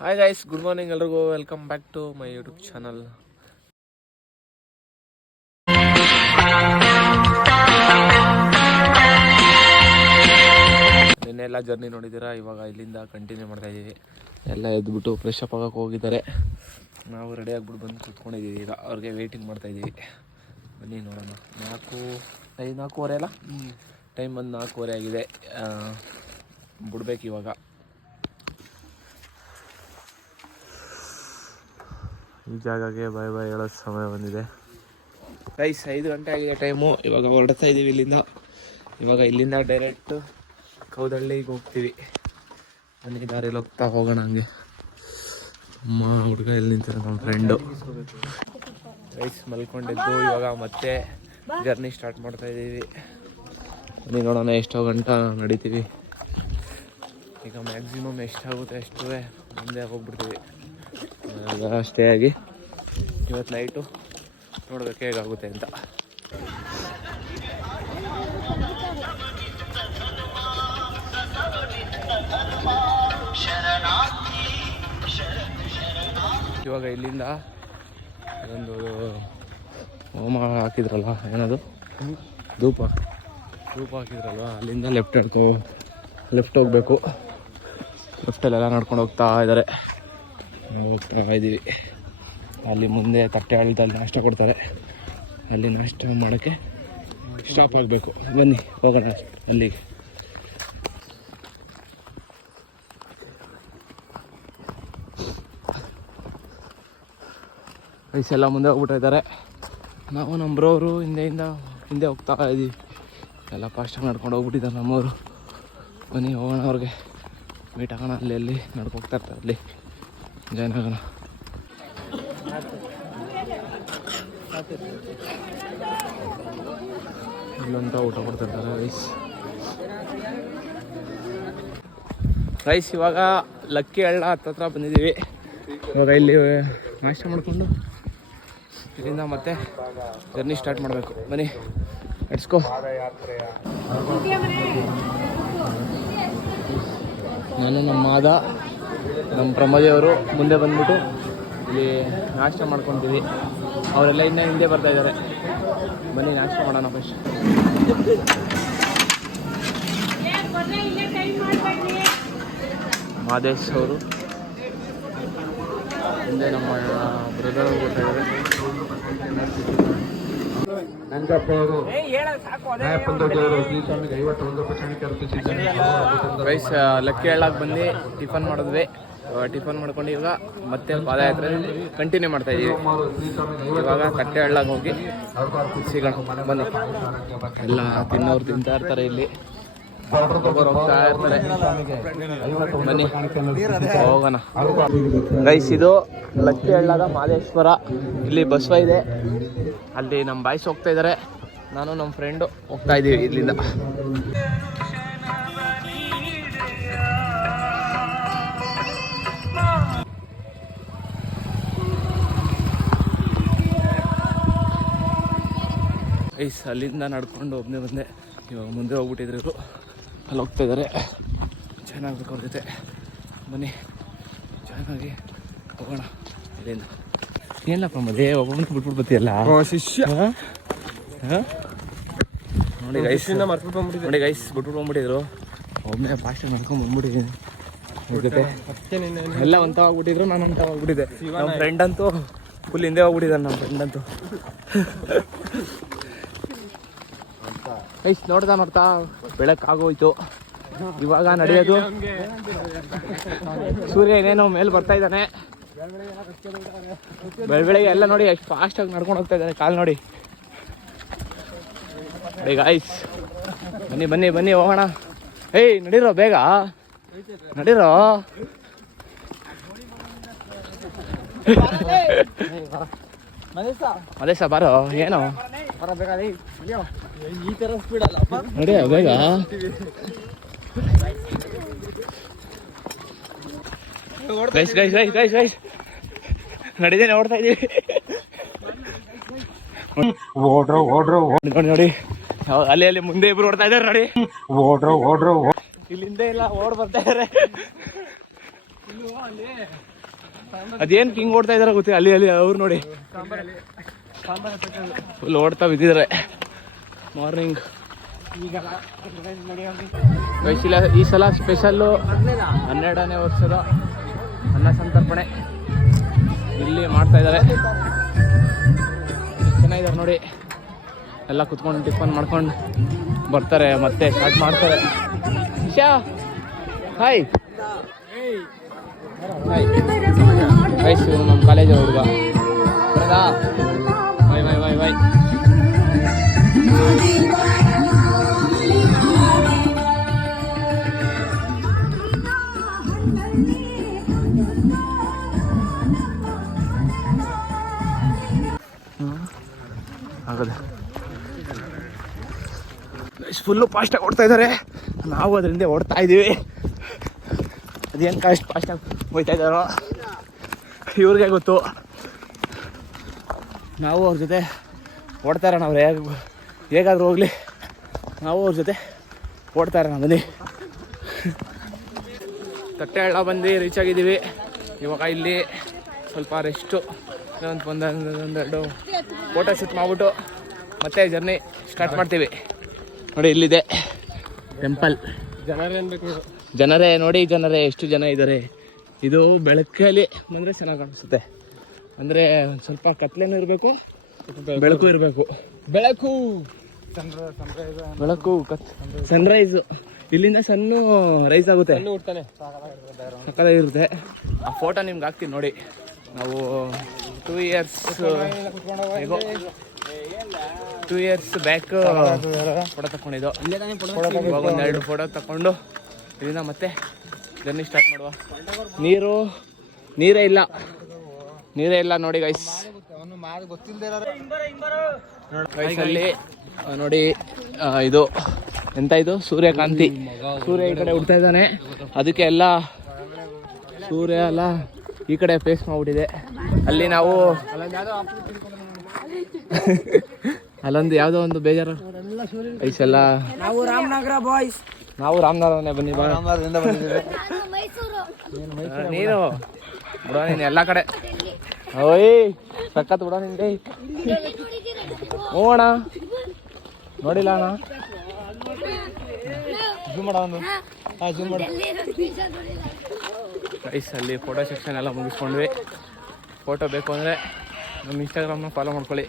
Hi guys, good morning ಎಲ್ರಿಗೂ. Welcome back to my YouTube channel. ನಿನ್ನೆಲ್ಲ journey ನೋಡಿದ್ದೀರಾ. ಇವಾಗ ಇಲ್ಲಿಂದ ಕಂಟಿನ್ಯೂ ಮಾಡ್ತಾ ಇದ್ದೀವಿ. ಎಲ್ಲ ಎದ್ಬಿಟ್ಟು ಫ್ರೆಶ್ ಅಪ್ ಆಗೋಕೆ ಹೋಗಿದ್ದಾರೆ. ನಾವು ರೆಡಿ ಆಗ್ಬಿಟ್ಟು ಬಂದು ಕೂತ್ಕೊಂಡಿದ್ದೀವಿ. ಈಗ ಅವ್ರಿಗೆ ವೆಯ್ಟಿಂಗ್ ಮಾಡ್ತಾ ಇದ್ದೀವಿ. ಬನ್ನಿ ನೋಡೋಣ. 4:05 ಅಲ್ಲ, ಟೈಮ್ ಬಂದು 4:15 ಆಗಿದೆ. ಬಿಡ್ಬೇಕು ಇವಾಗ. ಈ ಜಾಗಕ್ಕೆ ಬಾಯ್ ಬಾಯ್ ಹೇಳೋ ಸಮಯ ಬಂದಿದೆ ಗೈಸ್. 5 ಗಂಟೆ ಆಗಿದೆ ಟೈಮು. ಇವಾಗ ಹೊರಡ್ತಾ ಇದ್ದೀವಿ ಇಲ್ಲಿಂದ. ಇಲ್ಲಿಂದ ಡೈರೆಕ್ಟ್ ಕೌದಳ್ಳಿಗೆ ಹೋಗ್ತೀವಿ. ನನಗೆ ದಾರಿಯಲ್ಲಿ ಹೋಗ್ತಾ ಹೋಗೋಣ. ಹಂಗೆ ಅಮ್ಮ ಹುಡುಗ ಇಲ್ಲಿ ನಿಂತಾರೆ, ನಮ್ಮ ಫ್ರೆಂಡು. ಗೈಸ್ ಮಲ್ಕೊಂಡಿದ್ದು ಇವಾಗ ಮತ್ತೆ ಜರ್ನಿ ಸ್ಟಾರ್ಟ್ ಮಾಡ್ತಾ ಇದ್ದೀವಿ. ಬನ್ನಿ ನೋಡೋಣ ಎಷ್ಟೋ ಗಂಟೆ ನಡೀತೀವಿ. ಈಗ ಮ್ಯಾಕ್ಸಿಮಮ್ ಎಷ್ಟಾಗುತ್ತೆ ಅಷ್ಟು ಮುಂದೆ ಹೋಗ್ಬಿಡ್ತೀವಿ. ಅಷ್ಟೇ ಆಗಿ ಇವತ್ತು ನೈಟು ನೋಡ್ಬೇಕು ಹೇಗಾಗುತ್ತೆ ಅಂತ. ಇವಾಗ ಇಲ್ಲಿಂದ ಒಂದು ಹೋಮ ಹಾಕಿದ್ರಲ್ವ, ಏನದು ಧೂಪ ಹಾಕಿದ್ರಲ್ವ, ಅಲ್ಲಿಂದ ಲೆಫ್ಟ್ ಹೋಗ್ಬೇಕು. ಲೆಫ್ಟಲ್ಲೆಲ್ಲ ನಡ್ಕೊಂಡು ಹೋಗ್ತಾ ಇದ್ದಾರೆ. ಹೋಗ್ತಾ ಇದ್ದೀವಿ. ಅಲ್ಲಿ ಮುಂದೆ ತಟ್ಟೆ ಹಳ್ಳದಲ್ಲಿ ನಾಷ್ಟ ಕೊಡ್ತಾರೆ. ಅಲ್ಲಿ ನಾಷ್ಟ ಮಾಡೋಕ್ಕೆ ಸ್ಟಾಪ್ ಆಗಬೇಕು. ಬನ್ನಿ ಹೋಗೋಣ ಅಲ್ಲಿಗೆ. ವಯಸ್ಸೆಲ್ಲ ಮುಂದೆ ಹೋಗ್ಬಿಟ್ಟ ಇದ್ದಾರೆ. ನಾವು ನಮ್ಮ ಬ್ರೋವರು ಹಿಂದೆ ಹೋಗ್ತಾ ಇದ್ದೀವಿ. ಎಲ್ಲ ಫಾಸ್ಟಾಗಿ ನಡ್ಕೊಂಡು ಹೋಗ್ಬಿಟ್ಟಿದ್ದಾರೆ ನಮ್ಮವರು. ಬನ್ನಿ ಹೋಗೋಣ, ಅವ್ರಿಗೆ ಮೀಟ್ ಆಗೋಣ. ಅಲ್ಲಿ ನಡ್ಕೋಗ್ತಾ ಇರ್ತಾರೆ, ಅಲ್ಲಿ ಜಾಯ್ನ್ ಆಗೋಣ. ಇಲ್ಲಂತ ಊಟ ಕೊಡ್ತಿರ್ತಾರೆ ರೈಸ್. ಇವಾಗ ಲಕ್ಕಿ ಹಳ್ಳ ಹತ್ರ ಬಂದಿದ್ದೀವಿ. ಇವಾಗ ಇಲ್ಲಿ ನಾಷ್ಟ ಮಾಡಿಕೊಂಡು ಇಲ್ಲಿಂದ ಮತ್ತೆ ಜರ್ನಿ ಸ್ಟಾರ್ಟ್ ಮಾಡಬೇಕು. ಬನ್ನಿ ಲೆಟ್ಸ್ ಗೋ. ನಾನು ನಮ್ಮ ಮಾದ, ನಮ್ಮ ಪ್ರಮೋದಿಯವರು ಮುಂದೆ ಬಂದ್ಬಿಟ್ಟು ಇಲ್ಲಿ ನಾಷ್ಟ ಮಾಡ್ಕೊತೀವಿ. ಅವರೆಲ್ಲ ಇನ್ನೂ ಹಿಂದೆ ಬರ್ತಾ ಇದ್ದಾರೆ. ಬನ್ನಿ ನಾಷ್ಟ ಮಾಡೋಣ ಫಸ್ಟ್. ಮಾದೇಶ್ ಅವರು ಹಿಂದೆ ನಮ್ಮ ಬ್ರದರ್ ಬರ್ತಾ ಇದ್ದಾರೆ. ರೈಸ್ ಲಕ್ಕಿ ಹಳ್ಳಕ್ಕೆ ಬಂದು ಟಿಫನ್ ಮಾಡಿದ್ವಿ. ಟಿಫನ್ ಮಾಡ್ಕೊಂಡು ಇವಾಗ ಮತ್ತೆ ಪಾದಯಾತ್ರೆ ಕಂಟಿನ್ಯೂ ಮಾಡ್ತಾ ಇದ್ದೀವಿ. ಇವಾಗ ತಟ್ಟೆ ಹಳ್ಳಕ್ಕೆ ಹೋಗಿ ಸಿಗೋಣ. ಬನ್ನಿ. ಎಲ್ಲ ತಿನ್ನೋರು ತಿಂತಾ ಇರ್ತಾರೆ, ಇಲ್ಲಿ ಹೋಗ್ತಾ ಇರ್ತಾರೆ. ಬನ್ನಿ ಹೋಗೋಣ ಗೈಸ್. ಇದು ಲಕ್ಕಿ ಹಳ್ಳದ ಮಾದೇಶ್ವರ. ಇಲ್ಲಿ ಬಸವ ಇದೆ. ಅಲ್ಲಿ ನಮ್ಮ ಬಾಯ್ಸ್ ಹೋಗ್ತಾ ಇದ್ದಾರೆ. ನಾನು ನಮ್ಮ ಫ್ರೆಂಡು ಹೋಗ್ತಾ ಇದ್ದೀವಿ ಇಲ್ಲಿಂದ. ಐಸ್ ಅಲ್ಲಿಂದ ನಡ್ಕೊಂಡು ಒಬ್ಬನೇ ಬಂದೆ. ಇವಾಗ ಮುಂದೆ ಹೋಗ್ಬಿಟ್ಟಿದ್ರು ಇವರು. ಅಲ್ಲಿ ಹೋಗ್ತಾ ಇದ್ದಾರೆ. ಚೆನ್ನಾಗಬೇಕು ಅವ್ರ ಜೊತೆ. ಬನ್ನಿ ಚೆನ್ನಾಗಿ ಹೋಗೋಣ ಇಲ್ಲಿಂದ. ಏನಪ್ಪ ಮದುವೆ ಒಬ್ಬೊಬ್ಬನ ಬಿಟ್ಬಿಟ್ಟು ಬರ್ತೀಯಲ್ಲ ಶಿಷ್ಯ. ನೋಡಿ ಗೈಸ್ ಬಿಟ್ಬಿಟ್ಟು ಬಂದ್ಬಿಟ್ಟಿದ್ರು. ಒಬ್ಬನೇ ಫಾಸ್ಟಾಗಿ ನಡ್ಕೊಂಡು ಬಂದ್ಬಿಟ್ಟಿದ್ದೀನಿ. ಜೊತೆ ಎಲ್ಲ ಒಂತ ಹೋಗ್ಬಿಟ್ಟಿದ್ರು, ನಾನು ಅಂತ ಹೋಗ್ಬಿಟ್ಟಿದ್ದೆ. ನಮ್ಮ ಫ್ರೆಂಡ್ ಅಂತೂ ಫುಲ್ ಹಿಂದೆ ಹೋಗ್ಬಿಟ್ಟಿದ್ದಾನೆ. ನಮ್ಮ ಫ್ರೆಂಡ್ ಅಂತೂ ಐಸ್ ನೋಡ್ತಾ ಬೆಳಕಾಗೋಯ್ತು. ಇವಾಗ ನಡೆಯೋದು. ಸೂರ್ಯ ಏನೇನೋ ಮೇಲೆ ಬರ್ತಾ ಇದ್ದಾನೆ. ಬೆಳಗ್ಗೆ ಎಲ್ಲ ನೋಡಿ ಎಷ್ಟು ಫಾಸ್ಟಾಗಿ ನಡ್ಕೊಂಡು ಹೋಗ್ತಾ ಇದ್ದಾನೆ. ಕಾಲು ನೋಡಿ ಗೈಸ್. ಬನ್ನಿ ಹೋಗೋಣ. ಏಯ್ ನಡೀರೋ, ಬೇಗ ನಡೀರೋ. ಮದೇಶ ಬಾರೋ. ಏನೋ ಈ ತರ ಸ್ಪೀಡ್ ಅಲ್ಲ, ನಡಿಯ ಬೇಗ. ಗೈಸ್ ನಡಿದೇನೆ, ಓಡ್ತಾ ಇದೀವಿ. ನೋಡಿ ಅಲ್ಲಿ ಮುಂದೆ ಇಬ್ರು ಓಡ್ತಾ ಇದಾರೆ ನೋಡಿ. ಇಲ್ಲಿಂದ ಇಲ್ಲ ಓಡ್ ಬರ್ತಾ ಇದಾರೆ. ಅಲ್ಲಿ ಅದೇನು ಹಿಂಗ್ ಓಡ್ತಾ ಇದಾರೆ ಗೊತ್ತಿಲ್ಲ. ಅಲ್ಲಿ ಅಲ್ಲಿ ಅವ್ರು ನೋಡಿ ಫುಲ್ ಓಡ್ತಾ ಬಿದ್ದಿದ್ದಾರೆ. ಮಾರ್ನಿಂಗ್ ಈ ಸಲ ಸ್ಪೆಷಲ್ಲು 12ನೇ ವರ್ಷದ ಅನ್ನ ಸಂತರ್ಪಣೆ ಇಲ್ಲಿ ಮಾಡ್ತಾ ಇದ್ದಾರೆ. ಎಷ್ಟು ಚೆನ್ನಾಗಿದ್ದಾರೆ ನೋಡಿ. ಎಲ್ಲ ಕುತ್ಕೊಂಡು ಟಿಫನ್ ಮಾಡ್ಕೊಂಡು ಬರ್ತಾರೆ, ಮತ್ತೆ ಸ್ಟಾರ್ಟ್ ಮಾಡ್ತಾರೆ. ಇಶಾ ಹಾಯ್ ಹಾಯ್ ಗೈಸ್, ನಮ್ಮ ಕಾಲೇಜ್ ಹುಡುಗ ಬರದಾ? Why why why why. ಆಗದೆ ಫುಲ್ಲು ಫಾಸ್ಟಾಗಿ ಓಡ್ತಾ ಇದ್ದಾರೆ. ನಾವು ಅದರಿಂದ ಓಡ್ತಾ ಇದ್ದೀವಿ. ಅದೇನು ಕಾಸ್ಟ್ ಫಾಸ್ಟಾಗಿ ಹೋಗ್ತಾ ಇದ್ದಾರೋ ಇವ್ರಿಗೆ ಗೊತ್ತು. ನಾವು ಅವ್ರ ಜೊತೆ ಓಡ್ತಾ ಇರೋಣ. ಅವ್ರು ಹೇಗಾದರೂ ಹೋಗಲಿ, ನಾವು ಅವ್ರ ಜೊತೆ ಓಡ್ತಾ ಇರೋಣ. ಬನ್ನಿ, ತಟ್ಟೆಹಳ್ಳ ಬಂದು ರೀಚ್ ಆಗಿದ್ದೀವಿ. ಇವಾಗ ಇಲ್ಲಿ ಸ್ವಲ್ಪ ರೆಸ್ಟು, ಒಂದೆರಡು ಫೋಟೋ ಶೂಟ್ ಮಾಡಿಬಿಟ್ಟು ಮತ್ತೆ ಜರ್ನಿ ಸ್ಟಾರ್ಟ್ ಮಾಡ್ತೀವಿ. ನೋಡಿ ಇಲ್ಲಿದೆ ಟೆಂಪಲ್. ಜನರೇ ನೋಡಿ, ಜನರೇ ಎಷ್ಟು ಜನ ಇದ್ದಾರೆ. ಇದು ಬೆಳಕಲ್ಲಿ ಬಂದರೆ ಚೆನ್ನಾಗಿ ಕಾಣಿಸುತ್ತೆ. ಅಂದರೆ ಒಂದು ಸ್ವಲ್ಪ ಕತ್ಲೇನೂ ಇರಬೇಕು, ಬೆಳಕು ಇರಬೇಕು. ಬೆಳಕು ಸನ್ರೈಸು ಇಲ್ಲಿಂದ ಸಣ್ಣು ರೈಸ್ ಆಗುತ್ತೆ, ಸಕ್ಕತ್ತಾಗಿರುತ್ತೆ. ಆ ಫೋಟೋ ನಿಮ್ಗೆ ಹಾಕ್ತೀನಿ ನೋಡಿ. ನಾವು 2 ಇಯರ್ಸ್ ಬ್ಯಾಕ್ ಫೋಟೋ ತಗೊಂಡಿದ್ದು. ಇವಾಗ ಒಂದೆರಡು ಫೋಟೋ ತಗೊಂಡು ಇದನ್ನ ಮತ್ತೆ ಜರ್ನಿ ಸ್ಟಾರ್ಟ್ ಮಾಡುವ. ನೀರೇ ಇಲ್ಲ ನೋಡಿ ಗೈಸ್. ಗೈಸಲ್ಲಿ ನೋಡಿ ಇದು ಎಂತ, ಇದು ಸೂರ್ಯಕಾಂತಿ. ಸೂರ್ಯ ಈ ಕಡೆ ಹುಡ್ತಾ ಇದ್ದಾನೆ, ಅದಕ್ಕೆ ಎಲ್ಲ ಸೂರ್ಯ ಎಲ್ಲ ಈ ಕಡೆ ಫೇಸ್ ಮಾಡ್ಬಿಟ್ಟಿದೆ. ಅಲ್ಲಿ ನಾವು ಅಲ್ಲೊಂದು ಯಾವುದೋ ಒಂದು ಬೇಜಾರು ಐಸೆಲ್ಲ. ನಾವು ರಾಮನಗರನೇ ಬನ್ನಿ. ನೀನು ಬಿಡ, ನೀನು ಎಲ್ಲ ಕಡೆ ಓಯ್ ಸಕ್ಕತ್ ಬಿಡ ನಿಂದೆ. ಹ್ಞೂ ಅಣ್ಣ, ನೋಡಿಲ್ಲ ಅಣ್ಣ. ಅಲ್ಲಿ ಫೋಟೋ ಸೆಕ್ಷನ್ ಎಲ್ಲ ಮುಗಿಸ್ಕೊಂಡ್ವಿ. ಫೋಟೋ ಬೇಕು ಅಂದರೆ ನಮ್ಮ ಇನ್ಸ್ಟಾಗ್ರಾಮ್ನ ಫಾಲೋ ಮಾಡ್ಕೊಳ್ಳಿ.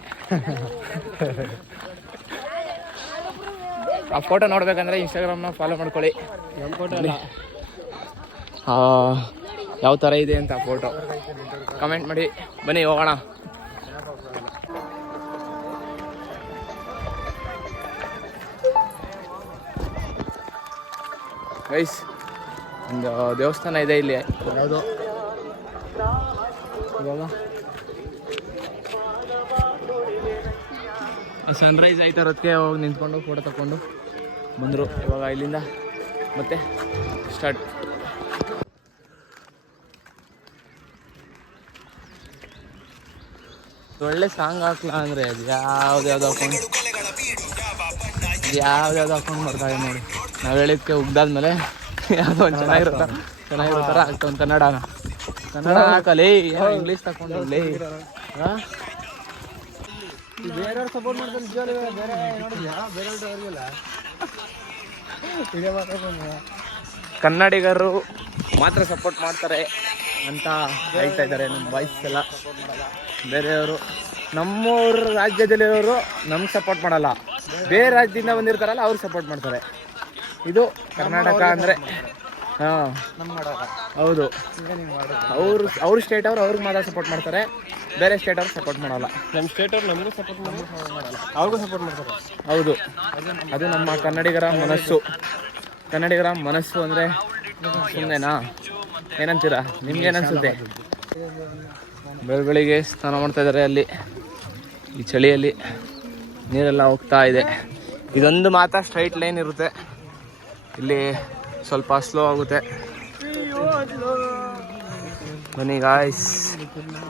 ಆ ಫೋಟೋ ನೋಡ್ಬೇಕಂದ್ರೆ ಇನ್ಸ್ಟಾಗ್ರಾಮ್ನ ಫಾಲೋ ಮಾಡ್ಕೊಳ್ಳಿ. ಯಾವ ಥರ ಇದೆ ಅಂತ ಫೋಟೋ ಕಮೆಂಟ್ ಮಾಡಿ. ಬನ್ನಿ ಹೋಗೋಣ. ಗೈಸ್, ಒಂದು ದೇವಸ್ಥಾನ ಇದೆ ಇಲ್ಲಿ. ಯಾವುದು ಇವಾಗ ಸನ್ರೈಸ್ ಆಯ್ತಾ ಇರೋದಕ್ಕೆ ಹೋಗಿ ನಿಂತ್ಕೊಂಡು ಫೋಟೋ ತಗೊಂಡು ಬಂದರು. ಇವಾಗ ಇಲ್ಲಿಂದ ಮತ್ತೆ ಸ್ಟಾರ್ಟ್. ಒಳ್ಳೆ ಸಾಂಗ್ ಹಾಕ್ಲಾ ಅಂದರೆ ಅದು ಯಾವ್ದು ಹಾಕೊಂಡು ಬರ್ತಾರೆ ನೋಡಿ. ನಾವು ಹೇಳಿದ್ಕೆ ಉಗ್ದಾದ್ಮೇಲೆ ಯಾವುದೋ ಒಂದು ಚೆನ್ನಾಗಿರೋ ಥರ ಆಗ್ತಾ. ಒಂದು ಕನ್ನಡ ಹಾಕಲಿ, ಇಂಗ್ಲೀಷ್ ತಗೊಂಡು ಬೇರೆಯವ್ರು ಸಪೋರ್ಟ್ ಮಾಡ್ತಾರೆ. ಕನ್ನಡಿಗರು ಮಾತ್ರ ಸಪೋರ್ಟ್ ಮಾಡ್ತಾರೆ ಅಂತ ಹೇಳ್ತಾ ಇದ್ದಾರೆ ನಮ್ಮ ಬಾಯ್ಸ್ ಎಲ್ಲ. ಬೇರೆಯವರು ನಮ್ಮೂರ ರಾಜ್ಯದಲ್ಲಿರೋರು ನಮ್ಗೆ ಸಪೋರ್ಟ್ ಮಾಡಲ್ಲ, ಬೇರೆ ರಾಜ್ಯದಿಂದ ಬಂದಿರ್ತಾರಲ್ಲ ಅವ್ರಿಗೆ ಸಪೋರ್ಟ್ ಮಾಡ್ತಾರೆ. ಇದು ಕರ್ನಾಟಕ ಅಂದರೆ ಹಾಂ ಹೌದು. ಅವ್ರ ಸ್ಟೇಟ್ ಅವ್ರು ಅವ್ರಿಗೆ ಮಾತ್ರ ಸಪೋರ್ಟ್ ಮಾಡ್ತಾರೆ, ಬೇರೆ ಸ್ಟೇಟ್ ಅವ್ರಿಗೆ ಸಪೋರ್ಟ್ ಮಾಡಲ್ಲ. ನಮ್ಮ ಸ್ಟೇಟ್ ಅವ್ರು ನಮಗೂ ಸಪೋರ್ಟ್ ಮಾಡಲ್ಲ, ಅವ್ರಿಗೂ ಸಪೋರ್ಟ್ ಮಾಡ್ತಾರೆ. ಹೌದು, ಅದು ನಮ್ಮ ಕನ್ನಡಿಗರ ಮನಸ್ಸು ಅಂದರೆ ಸುಮ್ಮನೆನಾ? ಏನಂತೀರಾ? ನಿಮ್ಗೇನನ್ಸುತ್ತೆ? ಬೆಳಿಗ್ಗೆ ಸ್ನಾನ ಮಾಡ್ತಾ ಇದ್ದಾರೆ ಅಲ್ಲಿ ಈ ಚಳಿಯಲ್ಲಿ. ನೀರೆಲ್ಲ ಹೋಗ್ತಾ ಇದೆ. ಇದೊಂದು ಮಾತ್ರ ಸ್ಟ್ರೈಟ್ ಲೈನ್ ಇರುತ್ತೆ, ಇಲ್ಲಿ ಸ್ವಲ್ಪ ಸ್ಲೋ ಆಗುತ್ತೆ. ಬನ್ನಿ ಗಾಯ್ಸ್,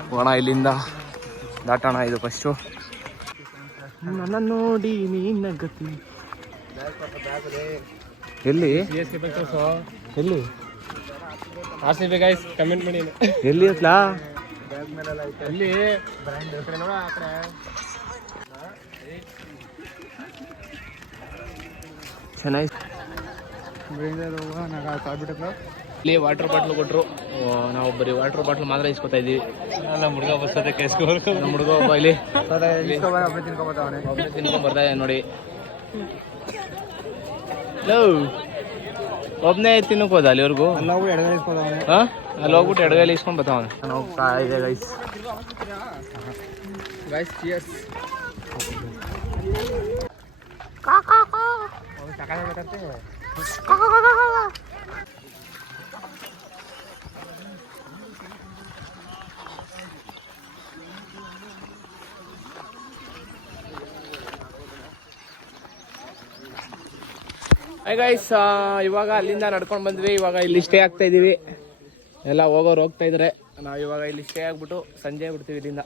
ಹೋಗೋಣ ಇಲ್ಲಿಂದ, ದಾಟೋಣ. ಇದು ಫಸ್ಟು ನನ್ನ ನೋಡಿ ನೀನ ಗತಿ. ಎಲ್ಲಿ RCB ಗೈಸ್ ಕಮೆಂಟ್ ಮಾಡಿ ಎಲ್ಲಿ ಹತ್ಲಾ ಎಲ್ಲಿ ಬ್ರ್ಯಾಂಡ್ ಕಡೆ ನೋಡ ಆ ಕಡೆ ಚೆನ್ನಾಗಿ ಇಲ್ಲಿ ವಾಟರ್ ಬಾಟ್ಲು ಕೊಟ್ಟರು. ನಾವು ಬರೀ ವಾಟರ್ ಬಾಟ್ಲು ಮಾತ್ರ ಇಸ್ಕೊತಾ ಇದ್ದೀವಿ. ನಮ್ಮ ಹುಡುಗ ಬರ್ತದೆ ನಮ್ಮ ಹುಡುಗ ಒಬ್ಬ ಇಲ್ಲಿ ತಿನ್ಕೊಂಡ್ ಬರ್ತಾ ಇದೆ ನೋಡಿ. ಒಬ್ಬನೇ ತಿನ್ನಕ್ ಹೋದ ಅಲ್ಲಿವರೆಗೂ. ಅಲ್ಲಿ ಹೋಗ್ಬಿಟ್ಟು ಎಡಗೈಲಿ ಇಸ್ಕೊಂಡ್ ಬರ್ತಾವ. ಹೋಗ್ತಾ ಇದೆ ಗೈಸ್. ಗೈಸ್ ಇವಾಗ ಅಲ್ಲಿಂದ ನಡ್ಕೊಂಡು ಬಂದ್ವಿ. ಇವಾಗ ಇಲ್ಲಿ ಸ್ಟೇ ಆಗ್ತಾ ಇದೀವಿ. ಎಲ್ಲ ಹೋಗೋರು ಹೋಗ್ತಾ ಇದ್ದಾರೆ. ನಾವು ಇವಾಗ ಇಲ್ಲಿ ಸ್ಟೇ ಆಗ್ಬಿಟ್ಟು ಸಂಜೆ ಬಿಡ್ತೀವಿ ಇಲ್ಲಿಂದ.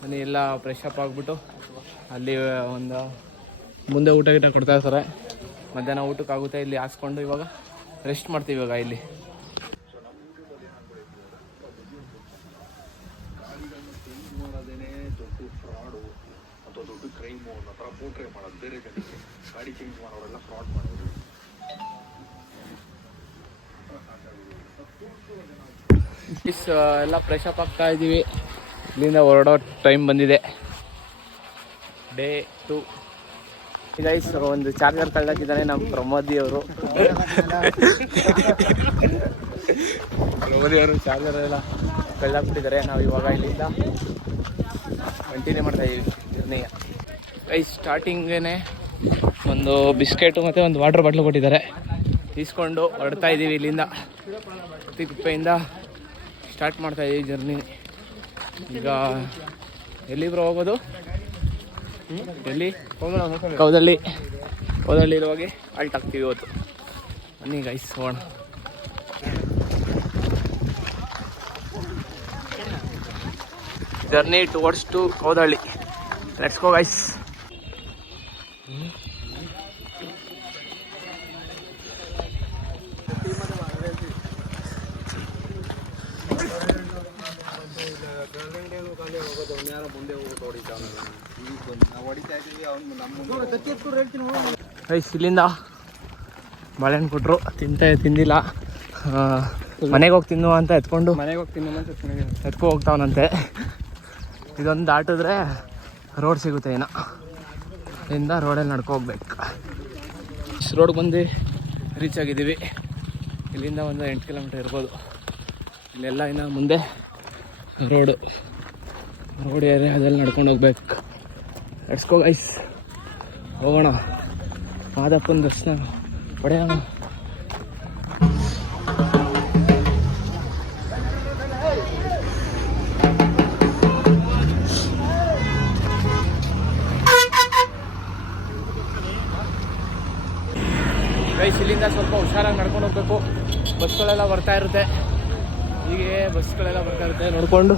ಮನೆ ಎಲ್ಲ ಫ್ರೆಶ್ ಅಪ್ ಆಗ್ಬಿಟ್ಟು ಅಲ್ಲಿ ಒಂದು ಮುಂದೆ ಊಟ ಗೀಟ ಕೊಡ್ತಾ ಇರ್ತಾರೆ. ಮಧ್ಯಾಹ್ನ ಊಟಕ್ಕಾಗುತ್ತೆ. ಇಲ್ಲಿ ಹಾಸ್ಕೊಂಡು ಇವಾಗ ರೆಸ್ಟ್ ಮಾಡ್ತೀವಿ ಇವಾಗ ಇಲ್ಲಿ. ಎಲ್ಲ ಫ್ರೆಶ್ ಅಪ್ ಆಗ್ತಾ ಇದ್ದೀವಿ. ಇಲ್ಲಿಂದ ಹೊರಡೋ ಟೈಮ್ ಬಂದಿದೆ. Day 2 guys. ಒಂದು ಚಾರ್ಜರ್ ಕಳ್ದಾಕಿದ್ದಾನೆ ನಮ್ಮ ಪ್ರಮೋದಿ ಅವರು. ಚಾರ್ಜರ್ ಎಲ್ಲ ಕಳ್ದಾಕ್ಬಿಟ್ಟಿದ್ದಾರೆ. ನಾವು ಇವಾಗ ಇಲ್ಲಿಂದ ಕಂಟಿನ್ಯೂ ಮಾಡ್ತಾ ಇದ್ದೀವಿ ಜರ್ನಿಯ. ಗೈಸ್ ಸ್ಟಾರ್ಟಿಂಗೇ ಒಂದು ಬಿಸ್ಕೆಟು ಮತ್ತು ಒಂದು ವಾಟರ್ ಬಾಟ್ಲು ಕೊಟ್ಟಿದ್ದಾರೆ. ಈಸ್ಕೊಂಡು ಹೊರಡ್ತಾ ಇದ್ದೀವಿ ಇಲ್ಲಿಂದ. ತಿಪ್ಪೆಯಿಂದ ಸ್ಟಾರ್ಟ್ ಮಾಡ್ತಾ ಇದ್ದೀವಿ ಜರ್ನಿ. ಈಗ ಎಲ್ಲಿಬ್ರು ಹೋಗೋದು? ಎಲ್ಲಿ ಕೌದಳ್ಳಿ ಹೋಗಿ ಅಲ್ಟ್ ಆಗ್ತೀವಿ ಇವತ್ತು. ಬನ್ನಿ ಗೈಸ್ ಹೋಗೋಣ. Journey towards to Kowdalli. Let's go guys. ಇಲ್ಲಿಂದ ಬಾಳೆಹಣ್ಣು ಕೊಟ್ಟರು. ತಿಂದಿಲ್ಲ. ಮನೆಗೆ ಹೋಗಿ ತಿನ್ನು ಅಂತ ಎತ್ಕೊಂಡು ಹೋಗ್ತಾವನಂತೆ. ಇದೊಂದು ದಾಟಿದ್ರೆ ರೋಡ್ ಸಿಗುತ್ತೆ ಏನೋ. ಇಲ್ಲಿಂದ ರೋಡಲ್ಲಿ ನಡ್ಕೋಗ್ಬೇಕು. ರೋಡ್ ಬಂದು ರೀಚ್ ಆಗಿದ್ದೀವಿ. ಇಲ್ಲಿಂದ ಒಂದು 8 ಕಿಲೋಮೀಟರ್ ಇರ್ಬೋದು. ಇಲ್ಲೆಲ್ಲ ಇನ್ನು ಮುಂದೆ ರೋಡ್ ಏರಿಯಾ ಅದೆಲ್ಲ ನಡ್ಕೊಂಡು ಹೋಗ್ಬೇಕು. Let's go guys. ಹೋಗೋಣ. ಮಾದಪ್ಪನ ದರ್ಶನ ಪಡೆಯೋಣ. ಗೈಸ್ ಇಲ್ಲಿಂದ ಸ್ವಲ್ಪ ಹುಷಾರಾಗಿ ನಡ್ಕೊಂಡು ಹೋಗ್ಬೇಕು. ಬಸ್ಗಳೆಲ್ಲ ಬರ್ತಾ ಇರುತ್ತೆ. ಹೀಗೆ ಬಸ್ಗಳೆಲ್ಲ ಬರ್ತಾ ಇರುತ್ತೆ. ನೋಡಿಕೊಂಡು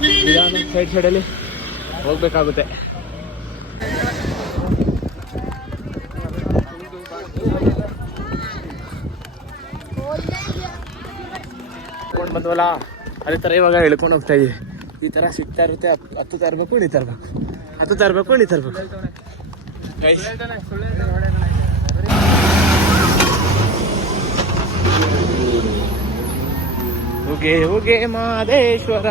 ನಿಧಾನ ಸೈಡಲ್ಲಿ ಹೋಗ್ಬೇಕಾಗುತ್ತೆ. ಇಳ್ಕೊಂಡು ಬಂದ್ವಲ್ಲ ಅದೇ ಥರ ಇವಾಗ ಇಳ್ಕೊಂಡು ಹೋಗ್ತಾ ಇದೀವಿ. ಈ ಥರ ಸಿಗ್ತಾ ಇರುತ್ತೆ. ಹತ್ತುತ್ತಾ ಇರಬೇಕು, ಇಳಿತಾ ಇರಬೇಕು, ಹತ್ತುತ್ತಾ ಇರಬೇಕು, ಇಳಿತಾ ಇರಬೇಕು. ಹೋಗೆ ಹೋಗೆ ಮಾದೇಶ್ವರ.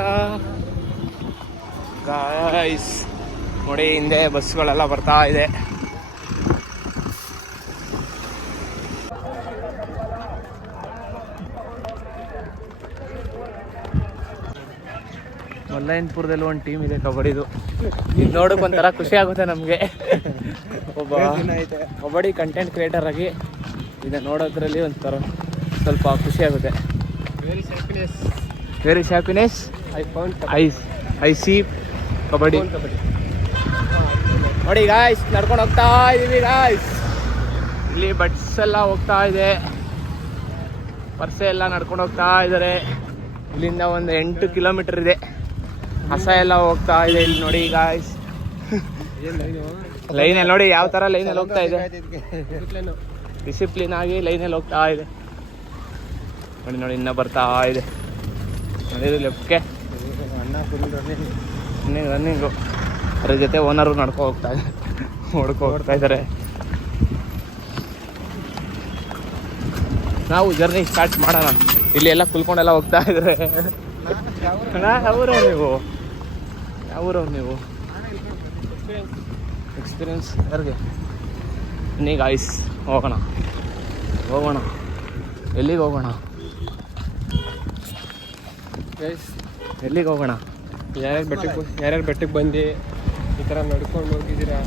ಗಾಯ್ಸ್ ನೋಡಿ ಹಿಂದೆ ಬಸ್ಗಳೆಲ್ಲ ಬರ್ತಾ ಇದೆ. ಮಲ್ಲಯ್ಯನಪುರದಲ್ಲಿ ಒಂದು ಟೀಮ್ ಇದೆ ಕಬಡ್ಡಿದು. ಇದು ನೋಡೋಕೆ ಒಂಥರ ಖುಷಿ ಆಗುತ್ತೆ ನಮಗೆ. ಒಬ್ಬ ಕಬಡ್ಡಿ ಕಂಟೆಂಟ್ ಕ್ರಿಯೇಟರ್ ಆಗಿ ಇದನ್ನು ನೋಡೋದ್ರಲ್ಲಿ ಒಂಥರ ಸ್ವಲ್ಪ ಖುಷಿ ಆಗುತ್ತೆ. Very happiness. I C kabaddi. ನೋಡಿ ಗಾಯ್ಸ್ ನಡ್ಕೊಂಡು ಹೋಗ್ತಾ ಇದೀವಿ ಗಾಯ್ಸ್. ಇಲ್ಲಿ ಬಸ್ ಎಲ್ಲ ಹೋಗ್ತಾ ಇದೆ. ಪರ್ಸೆ ಎಲ್ಲ ನಡ್ಕೊಂಡು ಹೋಗ್ತಾ ಇದ್ದಾರೆ. ಇಲ್ಲಿಂದ ಒಂದು 8 ಕಿಲೋಮೀಟರ್ ಇದೆ. ಹಸ ಎಲ್ಲ ಹೋಗ್ತಾ ಇದೆ. ಇಲ್ಲಿ ನೋಡಿ ಗಾಯ್ಸ್ ಲೈನಲ್ಲಿ ನೋಡಿ ಯಾವ ಥರ ಲೈನಲ್ಲಿ ಹೋಗ್ತಾ ಇದೆ. ಡಿಸಿಪ್ಲಿನ್ ಆಗಿ ಲೈನಲ್ಲಿ ಹೋಗ್ತಾ ಇದೆ. ನೋಡಿ ನೋಡಿ ಇನ್ನೂ ಬರ್ತಾ ಇದೆ ನೋಡಿ ಲೆಫ್ಟ್ಗೆ ಅಣ್ಣ ಫುಲ್ ರನ್ನಿಂಗು. ಅದ್ರ ಜೊತೆ ಓನರು ನಡ್ಕೊ ಹೋಗ್ತಾ ಇದ್ದಾರೆ. ನಾವು ಜರ್ನಿ ಸ್ಟಾರ್ಟ್ ಮಾಡೋಣ. ಇಲ್ಲಿ ಎಲ್ಲ ಕುಲ್ಕೊಂಡೆಲ್ಲ ಹೋಗ್ತಾ ಇದ್ದಾರೆ. ಯಾವೂರವ್ರು ನೀವು ಎಕ್ಸ್ಪೀರಿಯನ್ಸ್ ಯಾರಿಗೆ? ಬನ್ನಿ ಗಾಯ್ಸ್ ಹೋಗೋಣ. ಎಲ್ಲಿಗೆ ಹೋಗೋಣ? ಎಲ್ಲಿಗೆ ಹೋಗೋಣ? ಯಾರ್ಯಾರು ಬೆಟ್ಟಕ್ಕೆ ಬಂದು ಈ ಥರ ನಡ್ಕೊಂಡು ಹೋಗಿದ್ದೀರಾ?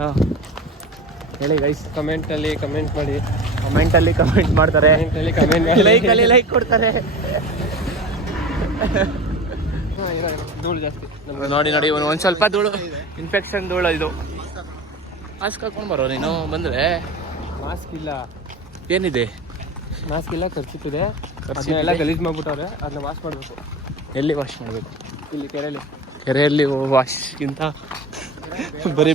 ಹಾಂ ಹೇಳಿ ಗೈಸ್. ಕಮೆಂಟಲ್ಲಿ ಕಮೆಂಟ್ ಮಾಡಿ. ಕಮೆಂಟ್ ಮಾಡ್ತಾರೆ. ಲೈಕ್ ಕೊಡ್ತಾರೆ. ಧೂಳು ಜಾಸ್ತಿ ನೋಡಿ ಒಂದು ಸ್ವಲ್ಪ ಧೂಳು, ಇನ್ಫೆಕ್ಷನ್ ಧೂಳು ಇದು. ಮಾಸ್ಕ್ ಹಾಕೊಂಡು ಬರೋ ನೀನು ಬಂದರೆ. ಮಾಸ್ಕ್ ಇಲ್ಲ. ಏನಿದೆ? ಮಾಸ್ಕ್ ಇಲ್ಲ, ಖರ್ಚಿದೆ. ಅದನ್ನೆಲ್ಲ ಗಲೀಜು ಮಾಡ್ಬಿಟ್ಟವ್ರೆ. ಅದನ್ನ ವಾಶ್ ಮಾಡಬೇಕು. ಎಲ್ಲಿ ವಾಶ್ ಮಾಡಬೇಕು? ಇಲ್ಲಿ ಕೆರೆಯಲ್ಲಿ ವಾಶ್ಗಿಂತ ಬರೀ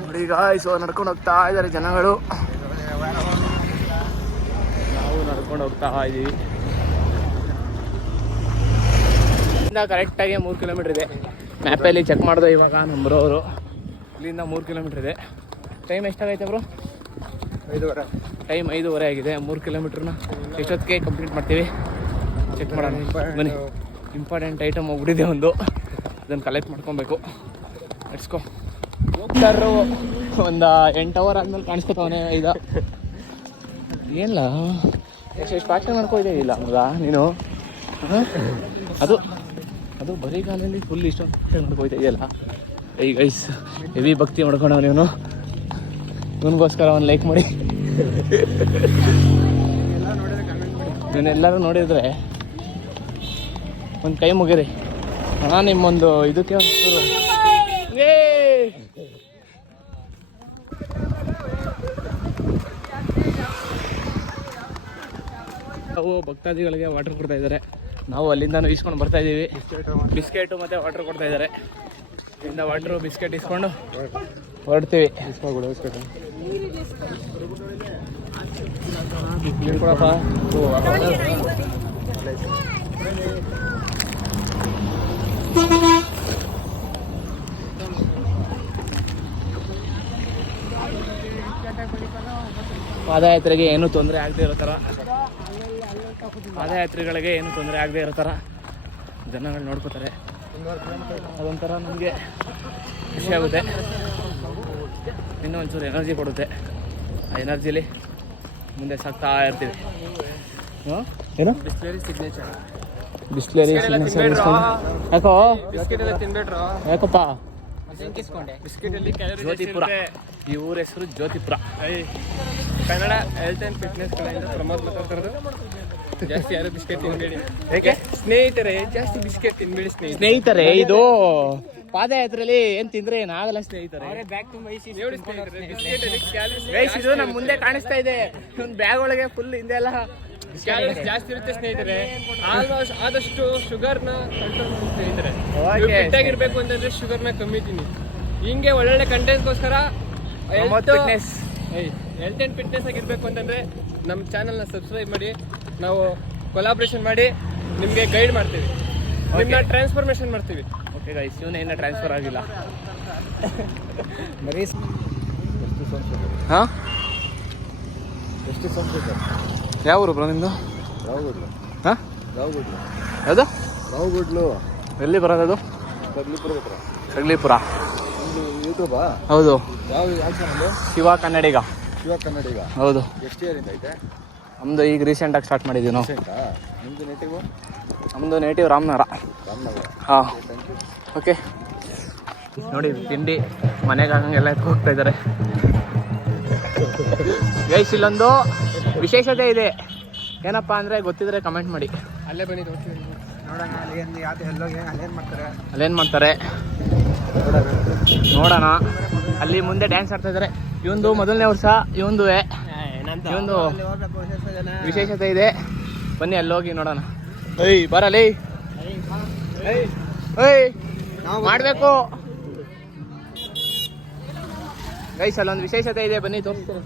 ನೋಡಿ ಗಾಯ್ಸ್ ನಡ್ಕೊಂಡು ಹೋಗ್ತಾ ಇದ್ದಾರೆ ಜನಗಳು. ನಾವು ನಡ್ಕೊಂಡು ಹೋಗ್ತಾ ಇದ್ದೀವಿ. ಇಲ್ಲಿಂದ ಕರೆಕ್ಟಾಗಿ 3 ಕಿಲೋಮೀಟ್ರ್ ಇದೆ. ಮ್ಯಾಪಲ್ಲಿ ಚೆಕ್ ಮಾಡಿದೆ ಇವಾಗ ನಮ್ಮ ಬರೋರು. ಇಲ್ಲಿಂದ 3 ಕಿಲೋಮೀಟ್ರ್ ಇದೆ. ಟೈಮ್ ಎಷ್ಟಾಗೈತೆ ಬ್ರೋ? 5:15. ಟೈಮ್ 5:30 ಆಗಿದೆ. 3 ಕಿಲೋಮೀಟ್ರನ್ನ ಎಷ್ಟೊತ್ತಿಗೆ ಕಂಪ್ಲೀಟ್ ಮಾಡ್ತೀವಿ ಚೆಕ್ ಮಾಡೋಣ ಬನ್ನಿ. ಇಂಪಾರ್ಟೆಂಟ್ ಐಟಮ್ ಹೋಗ್ಬಿಟ್ಟಿದೆ ಒಂದು, ಅದನ್ನು ಕಲೆಕ್ಟ್ ಮಾಡ್ಕೊಬೇಕು. Let's go. ಹೋಗ್ತಾರು ಒಂದು 8 ಅವರ್ ಆದ್ಮೇಲೆ ಕಾಣಿಸ್ಕೊತಾವನೆ. ಏನಿಲ್ಲ ಎಷ್ಟು ಫಾಸ್ಟಾಗಿ ನಡ್ಕೊಯ್ತಾ ಇಲ್ಲ ಮಗ ನೀನು. ಅದು ಬರೀ ಕಾಲಲ್ಲಿ ಫುಲ್ ಇಷ್ಟೊಂದು ನಡ್ಕೊಯ್ತಾ ಇದೆಯಲ್ಲ. ಗೈಸ್ ಹೆವಿ ಭಕ್ತಿ ಮಾಡ್ಕೊಂಡವ ನೀನು. ಇವನಿಗೋಸ್ಕರ ಒಂದು ಲೈಕ್ ಮಾಡಿ. ನೀನೆಲ್ಲರೂ ನೋಡಿದ್ರೆ ಒಂದು ಕೈ ಮುಗಿರಿ. ನಿಮ್ಮೊಂದು ಇದಕ್ಕೆ ಒಂಚೂರು ನಾವು ಭಕ್ತಾದಿಗಳಿಗೆ ವಾಟರ್ ಕೊಡ್ತಾ ಇದ್ದಾರೆ. ನಾವು ಅಲ್ಲಿಂದ ಇಸ್ಕೊಂಡು ಬರ್ತಾ ಇದ್ದೀವಿ. ಬಿಸ್ಕೆಟು ಮತ್ತು ವಾಟರ್ ಕೊಡ್ತಾ ಇದ್ದಾರೆ. ಇಲ್ಲಿಂದ ವಾಟ್ರು ಬಿಸ್ಕೆಟ್ ಇಸ್ಕೊಂಡು ಹೊರಡ್ತೀವಿ. ಕೊಡಪ್ಪ. ಪಾದಯಾತ್ರೆಗೆ ಏನೂ ತೊಂದರೆ ಆಗದೆ ಇರೋ ಥರ, ಪಾದಯಾತ್ರಿಗಳಿಗೆ ಏನು ತೊಂದರೆ ಆಗದೆ ಇರೋ ಥರ ಜನಗಳು ನೋಡ್ಕೋತಾರೆ. ಅದೊಂಥರ ನಮಗೆ ಖುಷಿ ಆಗುತ್ತೆ. ಇನ್ನೂ ಒಂಚೂರು ಎನರ್ಜಿ ಕೊಡುತ್ತೆ. ಆ ಎನರ್ಜಿಲಿ ಮುಂದೆ ಸಾಗ್ತಾ ಇರ್ತೀವಿ. ಏನು ಬಿಸ್ಲೇರಿ ಸಿಗ್ನೇಚರ್. ಬಿಸ್ಲೇರಿ ಯಾಕೋ ಬಿಸ್ಕೆಟ್ ಎಲ್ಲ ತಿನ್ಬೇಡ್ರ. ಯಾಕಪ್ಪ? ಬಿಸ್ಕೆಟಲ್ಲಿ ಜ್ಯೋತಿಪುರ. ಈ ಊರ ಹೆಸರು ಜ್ಯೋತಿಪುರ. ಕನ್ನಡ ಹೆಲ್ತ್ ಆ್ಯಂಡ್ ಫಿಟ್ನೆಸ್ ಕಡೆಯಿಂದ ಪ್ರಮೋದ್ ಮಾತಾಡ್ತಿರೋದು. ಜಾಸ್ತಿ ಯಾರು ಬಿಸ್ಕೆಟ್ ತಿನ್ಬೇಡಿ. ಹೇಗೆ ಸ್ನೇಹಿತರೆ, ಜಾಸ್ತಿ ಬಿಸ್ಕೆಟ್ ತಿನ್ಬೇಡಿ ಸ್ನೇಹಿತರೆ. ಇದು ಪಾದಯಾತ್ರೆಯಲ್ಲಿ ಏನ್ ತಿಂದ್ರೆ ಏನಾಗಲ್ಲ ಸ್ನೇಹಿತರೆ. ಇದು ನಮ್ಮ ಮುಂದೆ ಕಾಣಿಸ್ತಾ ಇದೆ. ಒಂದು ಬ್ಯಾಗ್ ಒಳಗೆ ಫುಲ್ ಹಿಂದೆ ಎಲ್ಲ ಕ್ಯಾಲರೀಸ್ ಜಾಸ್ತಿ ಇರುತ್ತೆ ಸ್ನೇಹಿತರೆ. ಆದಷ್ಟು ಶುಗರ್ನ ಕಂಟ್ರೋಲ್ ಮಾಡಿ ಸ್ನೇಹಿತರೆ. ಫಿಟ್ಟಾಗಿರ್ಬೇಕು ಅಂತಂದ್ರೆ ಶುಗರ್ನ ಕಮ್ಮಿ ತಿನ್ನಿ. ಹಿಂಗೆ ಒಳ್ಳೊಳ್ಳೆ ಕಂಟೆಂಟ್ಗೋಸ್ಕರ ಹೆಲ್ತ್ ಆ್ಯಂಡ್ ಫಿಟ್ನೆಸ್ ಆಗಿರ್ಬೇಕು ಅಂತಂದ್ರೆ ನಮ್ಮ ಚಾನಲ್ನ ಸಬ್ಸ್ಕ್ರೈಬ್ ಮಾಡಿ. ನಾವು ಕೊಲಾಬ್ರೇಷನ್ ಮಾಡಿ ನಿಮಗೆ ಗೈಡ್ ಮಾಡ್ತೀವಿ, ನಿಮ್ಮನ್ನ ಟ್ರಾನ್ಸ್ಫಾರ್ಮೇಶನ್ ಮಾಡ್ತೀವಿ. ಓಕೆ ಗೈಸ್, ಇವನೇನ ಟ್ರಾನ್ಸ್ಫರ್ ಆಗಿಲ್ಲ. ಬರೀ ಹಾಂ, ಎಷ್ಟು ಸಂಸ್ಕೃತ. ಯಾವ ಊರು ಬ್ರೋ ನಿಮ್ಮದು? ರಾವ್ಗುಡ್ಲು. ಹಾಂ, ರಾವ್ಗುಡ್ಲು. ಯಾವುದು? ರಾವ್ಗುಡ್ಲು. ಎಲ್ಲಿ ಬರೋದು? ಕಗ್ಲಿಪುರ ಹತ್ರ. ಕಗ್ಲಿಪುರ. ಯೂಟ್ಯೂಬಾ? ಹೌದು. ಯಾವ ಚಾನಲ್? ಶಿವ ಕನ್ನಡಿಗ. ಶಿವ ಕನ್ನಡಿಗ. ಹೌದು. ಎಷ್ಟು ಇಯರಿಂದ ಐತೆ? ನಮ್ಮದು ಈಗ ರೀಸೆಂಟಾಗಿ ಸ್ಟಾರ್ಟ್ ಮಾಡಿದ್ದೀವಿ ನಾವು. ನಿಮ್ಮದು ನೇಟಿವ್? ನಮ್ಮದು ನೇಟಿವ್ ರಾಮನಗರ. ಹಾಂ, ಓಕೆ. ನೋಡಿ ತಿಂಡಿ ಮನೆಗೆ ಹಂಗೆಲ್ಲ ಎತ್ಕೋಗ್ತಾ ಇದ್ದಾರೆ ಗೈಸ್. ಇಲ್ಲೊಂದು ವಿಶೇಷತೆ ಇದೆ. ಏನಪ್ಪ ಅಂದರೆ ಗೊತ್ತಿದ್ರೆ ಕಮೆಂಟ್ ಮಾಡಿ. ಅಲ್ಲೇ ಬನ್ನಿ ನೋಡೋಣ. ಅಲ್ಲೇನು ಮಾಡ್ತಾರೆ ನೋಡೋಣ. ಅಲ್ಲಿ ಮುಂದೆ ಡ್ಯಾನ್ಸ್ ಆಡ್ತಾ ಇದ್ದಾರೆ. ಇವಂದು ಮೊದಲನೇ ವರ್ಷ. ಇವಂದು ವಿಶೇಷತೆ ಇದೆ. ಬನ್ನಿ ಅಲ್ಲಿ ಹೋಗಿ ನೋಡೋಣ. ಬರಲಿ ಮಾಡಬೇಕು. ಗೈಸ್ ಅಲ್ಲೊಂದು ವಿಶೇಷತೆ ಇದೆ, ಬನ್ನಿ ತೋರಿಸ್ತೀನಿ.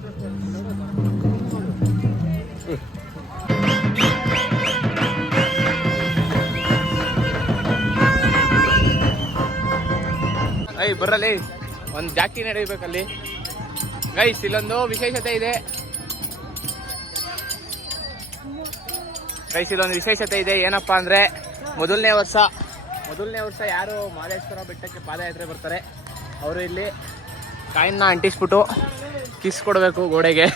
ಬರಲಿ ಒಂದು ಜಾಕಿ ನಡೀಬೇಕಲ್ಲಿ. ಗೈಸ್ ಇಲ್ಲೊಂದು ವಿಶೇಷತೆ ಇದೆ. ಗೈಸ್ ಇಲ್ಲೊಂದು ವಿಶೇಷತೆ ಇದೆ. ಏನಪ್ಪಾ ಅಂದ್ರೆ ಮೊದಲನೇ ವರ್ಷ ಯಾರು ಮಹದೇಶ್ವರ ಬೆಟ್ಟಕ್ಕೆ ಪಾದಯಾತ್ರೆ ಬರ್ತಾರೆ ಅವರು ಇಲ್ಲಿ ಕಾಯಿನ್ನ ಅಂಟಿಸ್ಬಿಟ್ಟು ಕಿಸ್ ಕೊಡಬೇಕು ಗೋಡೆಗೆ.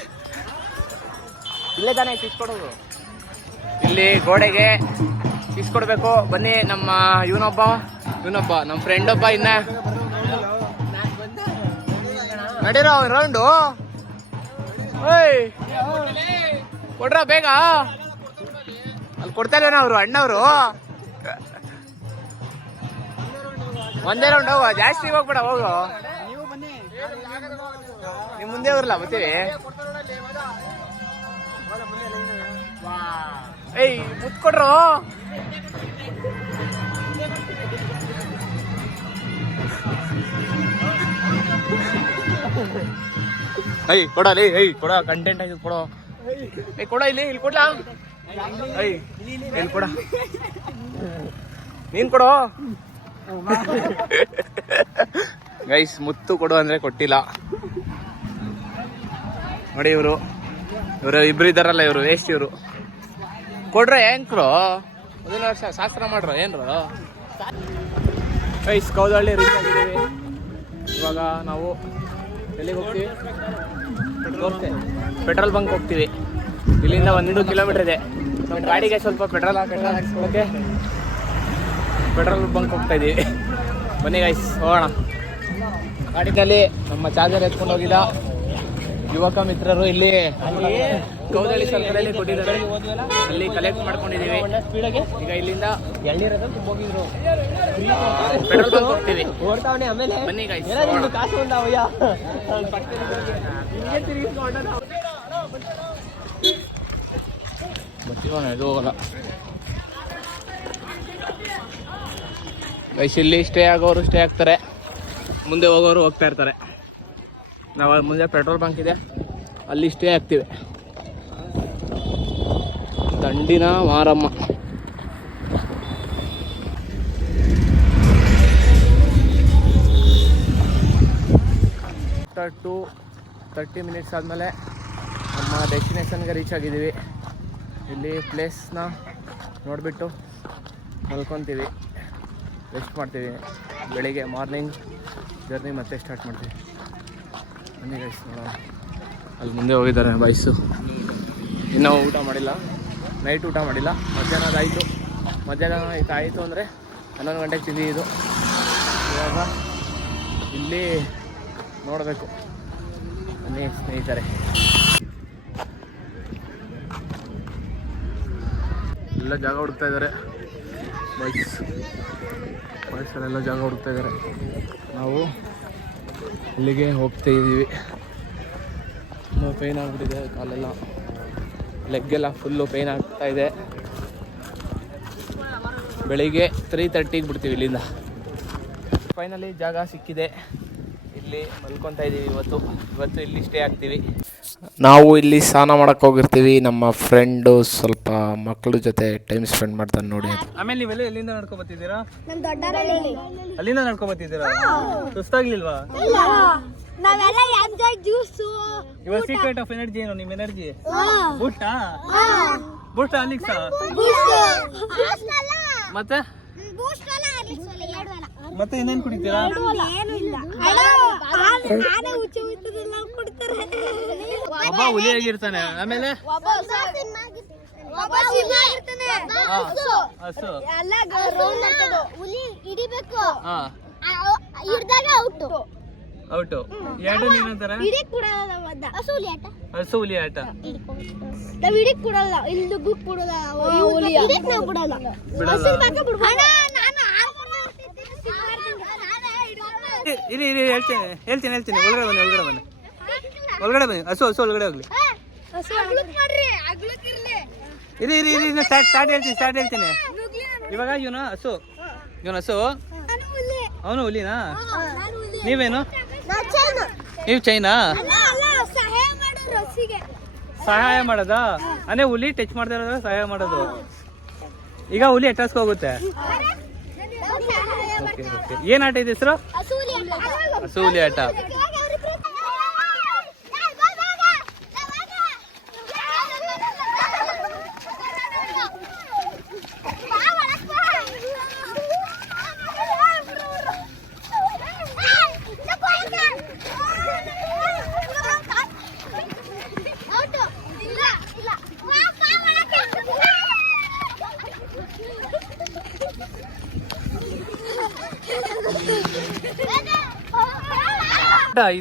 ಇಲ್ಲೇ ತಾನೇ ಕಿಸ್ ಕೊಡೋದು, ಇಲ್ಲಿ ಗೋಡೆಗೆ ಕಿಸ್ ಕೊಡಬೇಕು. ಬನ್ನಿ, ನಮ್ಮ ಇವನೊಬ್ಬ ನಮ್ಮ ಫ್ರೆಂಡ್ ಒಬ್ಬ ಇನ್ನ ನಡೀರೋ ರೌಂಡು. ಓಯ್ ಕೊಡ್ರ ಬೇಗ, ಅಲ್ಲಿ ಕೊಡ್ತಾ ಇದ್ದಾನೆ ಅವರು ಅಣ್ಣವರು. ಒಂದೇ ರೌಂಡ್ ಹೋಗು, ಜಾಸ್ತಿ ಹೋಗ್ಬೇಡ, ಹೋಗು. ನಿಮ್ ಮುಂದೆ ಬರಲ್ಲ, ಬರ್ತೀವಿ. ಏಯ್ ಮುತ್ ಕೊಡ್ರು. ಏಯ್ ಕೊಡಲಿ, ಕೊಡ, ಕಂಟೆಂಟ್ ಆಗಿ ಕೊಡೋ. ಕೊಡ, ಇಲ್ಲಿ ಕೊಡ್ಲಾ? ಇಲ್ಲಿ ಕೊಡ, ನೀನ್ ಕೊಡೋ. ಗೈಸ್ ಮುತ್ತು ಕೊಡು ಅಂದ್ರೆ ಕೊಟ್ಟಿಲ್ಲ ನೋಡಿ. ಇವರು ಇಬ್ರು ಇದಾರಲ್ಲ, ಇವರು ವೇಸ್ಟ್. ಇವರು ಕೊಡ್ರೆ ಏನ್ಕ್ರು ಮೊದಲ ವರ್ಷ ಶಾಸ್ತ್ರ ಮಾಡ್ರು ಏನ್ರು. ಗೈಸ್ ಕೌದಳ್ಳಿ ರೀಚ್ ಆಗಿದ್ದೀವಿ. ಇವಾಗ ನಾವು ಎಲ್ಲಿಗೆ ಹೋಗ್ತೀವಿ? ಪೆಟ್ರೋಲ್ ಬಂಕ್ ಹೋಗ್ತೀವಿ. ಇಲ್ಲಿಂದ 1 ಕಿಲೋಮೀಟರ್ ಇದೆ. ನಮ್ಮ ಗಾಡಿಗೆ ಸ್ವಲ್ಪ ಪೆಟ್ರೋಲ್ ಹಾಕ್ಸ್ಕೊಳ್ಳೋಕ್ಕೆ ಪೆಟ್ರೋಲ್ ಬಂಕ್ ಹೋಗ್ತಾ ಇದ್ದೀವಿ. ಬನ್ನಿ ಗೈಸ್ ಹೋಗೋಣ. ಗಾಡಿನಲ್ಲಿ ನಮ್ಮ ಚಾರ್ಜರ್ ಎತ್ಕೊಂಡು ಹೋಗಿದ್ದ ಯುವಕ ಮಿತ್ರರು ಇಲ್ಲಿ ಕೌದಳ್ಳಿ ಸರ್ಕಲಲ್ಲಿ ಕೊಟ್ಟಿದ್ದಾರೆ, ಅಲ್ಲಿ ಕಲೆಕ್ಟ್ ಮಾಡ್ಕೊಂಡಿದ್ದೀವಿ. ಈಗ ಇಲ್ಲಿಂದ ಪೆಟ್ರೋಲ್ ಬಂಕ್ ಹೋಗ್ತೀವಿ. ಬನ್ನಿ ಗೈಸ್ ಇದು ಹೋಗಲ್ಲ. ಗೈಸ್ ಇಲ್ಲಿ ಸ್ಟೇ ಆಗೋರು ಸ್ಟೇ ಆಗ್ತಾರೆ, ಮುಂದೆ ಹೋಗೋರು ಹೋಗ್ತಾ ಇರ್ತಾರೆ. ನಾವು ಮುಂದೆ ಪೆಟ್ರೋಲ್ ಬಂಕ್ ಇದೆ, ಅಲ್ಲಿ ಸ್ಟೇ ಆಗ್ತೀವಿ. ದಂಡಿನ ಮಾರಮ್ಮ. ಟು 30 ಮಿನಿಟ್ಸ್ ಆದಮೇಲೆ ನಮ್ಮ ಡೆಸ್ಟಿನೇಷನ್ಗೆ ರೀಚ್ ಆಗಿದ್ದೀವಿ. ಇಲ್ಲಿ ಪ್ಲೇಸ್ನ ನೋಡಿಬಿಟ್ಟು ಮಲ್ಕೊತೀವಿ, ರೆಸ್ಟ್ ಮಾಡ್ತೀವಿ. ಬೆಳಿಗ್ಗೆ ಮಾರ್ನಿಂಗ್ ಜರ್ನಿ ಮತ್ತೆ ಸ್ಟಾರ್ಟ್ ಮಾಡ್ತೀವಿ. ಬನ್ನಿ ಗೈಸ್ ನೋಡೋಣ. ಅಲ್ಲಿ ಮುಂದೆ ಹೋಗಿದ್ದಾರೆ ಬಾಯ್ಸು. ಇನ್ನೂ ಊಟ ಮಾಡಿಲ್ಲ, ನೈಟ್ ಊಟ ಮಾಡಿಲ್ಲ. ಮಧ್ಯಾಹ್ನದಾಯಿತು. ಮಧ್ಯಾಹ್ನ ಆಯಿತು ಅಂದರೆ 11 ಗಂಟೆಗೆ ತಿಂದಿದ್ದು. ಇವಾಗ ಇಲ್ಲಿ ನೋಡಬೇಕು. ಬನ್ನಿ ಸ್ನೇಹಿತರೆ. ಎಲ್ಲ ಜಾಗ ಹುಡುಕ್ತಾ ಇದ್ದಾರೆ ಬಾಯ್ಸಲ್ಲೆಲ್ಲ ಜಾಗ ಹುಡುಕ್ತಾ ಇದ್ದಾರೆ. ನಾವು ಇಲ್ಲಿಗೆ ಹೋಗ್ತಾ ಇದ್ದೀವಿ. ತುಂಬ ಪೇಯ್ನ್ ಆಗಿಬಿಟ್ಟಿದೆ, ಕಾಲೆಲ್ಲ ಲೆಗ್ಗೆಲ್ಲ ಫುಲ್ಲು ಪೇಯ್ನ್ ಆಗ್ತಾ ಇದೆ. ಬೆಳಿಗ್ಗೆ 3:30ಗೆ ಬಿಡ್ತೀವಿ ಇಲ್ಲಿಂದ. ಫೈನಲಿ ಜಾಗ ಸಿಕ್ಕಿದೆ, ಇಲ್ಲಿ ಮಲ್ಕೊತಾ ಇದ್ದೀವಿ. ಇವತ್ತು ಇಲ್ಲಿ ಸ್ಟೇ ಆಗ್ತೀವಿ. ನಾವು ಇಲ್ಲಿ ಸ್ನಾನ ಮಾಡಕ್ಕೆ ಹೋಗಿರ್ತೀವಿ. ನಮ್ಮ ಫ್ರೆಂಡು ಸ್ವಲ್ಪ ಮಕ್ಕಳ ಜೊತೆ ಟೈಮ್ ಸ್ಪೆಂಡ್ ಮಾಡ್ತಾನೆ ನೋಡಿ. ಆಮೇಲೆ ನೀವೆಲ್ಲ ಎಲ್ಲಿಂದ ನಡ್ಕೊಂಡು ಬರ್ತಿದ್ದೀರಾ? ಅಲ್ಲಿಂದ ನಡ್ಕೊಂಡು ಬರ್ತಿದ್ದೀರಾ? ಸುಸ್ತಾಗ್ಲಿಲ್ವಾ? ಇವಾಗ ಸೀಕ್ರೆಟ್ ಆಫ್ ಎನರ್ಜಿ ಏನು ನಿಮ್ಮ ಎನರ್ಜಿ? ಬೂಸ್ಟ್ ಅಲಿಕ್ಸಾ ಮತ್ತೆ ಇನ್ನೇನು ಕುಡಿತೀರಾ? ಒಬ್ಬ ಹುಲಿ ಆಗಿರ್ತಾನೆ, ಆಮೇಲೆ ಹಸು ಔಟು. ಎರಡು ಏನಂತಾರೆ? ಹಸು ಹುಲಿ ಆಟ. ಇರಿ ಹೇಳ್ತೀನಿ. ಒಳಗಡೆ ಬನ್ನಿ. ಹಸು ಒಳಗಡೆ ಹೋಗ್ಲಿ. ಇರಿ ಸ್ಟಾರ್ಟ್ ಹೇಳ್ತೀನಿ. ಇವಾಗ ಇವನು ಹಸು, ಅವನು ಹುಲಿನಾ? ನೀವೇನು? ನೀವು ಚೈನಾ ಸಹಾಯ ಮಾಡೋದ ಅಂದ್ರೆ ಹುಲಿ ಟಚ್ ಮಾಡ್ತಾ ಇರೋದ್ರೆ ಸಹಾಯ ಮಾಡೋದು. ಈಗ ಹುಲಿ ಎಟ್ಟಾಸ್ಕ ಹೋಗುತ್ತೆ. Okay okay. ಏನ್ ಆಟ ಇದೆ ಹೆಸರು? ಹಸು ಹುಲಿ ಆಟ.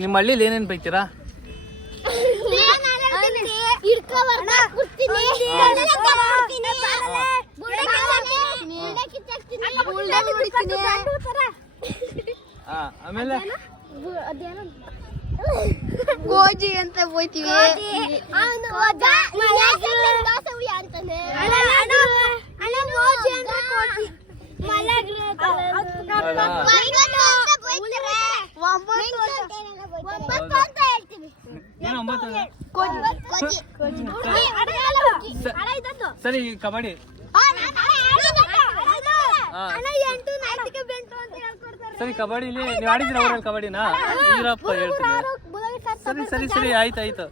ನಿಮ್ಮ ಹಳ್ಳಿಲಿ ಏನೇನ್ ಬೈತೀರಾ? ಆಮೇಲೆ ಗೋಜಿ ಅಂತ ಹೋಯ್ತೀವಿ. ಸರಿ ಕಬಡ್ಡಿ ಸರಿ ಕಬಡ್ಡಿಲಿ ನೀವು ಆಡಿದ್ರ ಊರಲ್ಲಿ ಕಬಡ್ಡಿನಾ? ಈರಪ್ಪ ಹೇಳ್ತೀನಿ. ಸರಿ ಸರಿ ಸರಿ ಆಯ್ತು ಆಯ್ತು.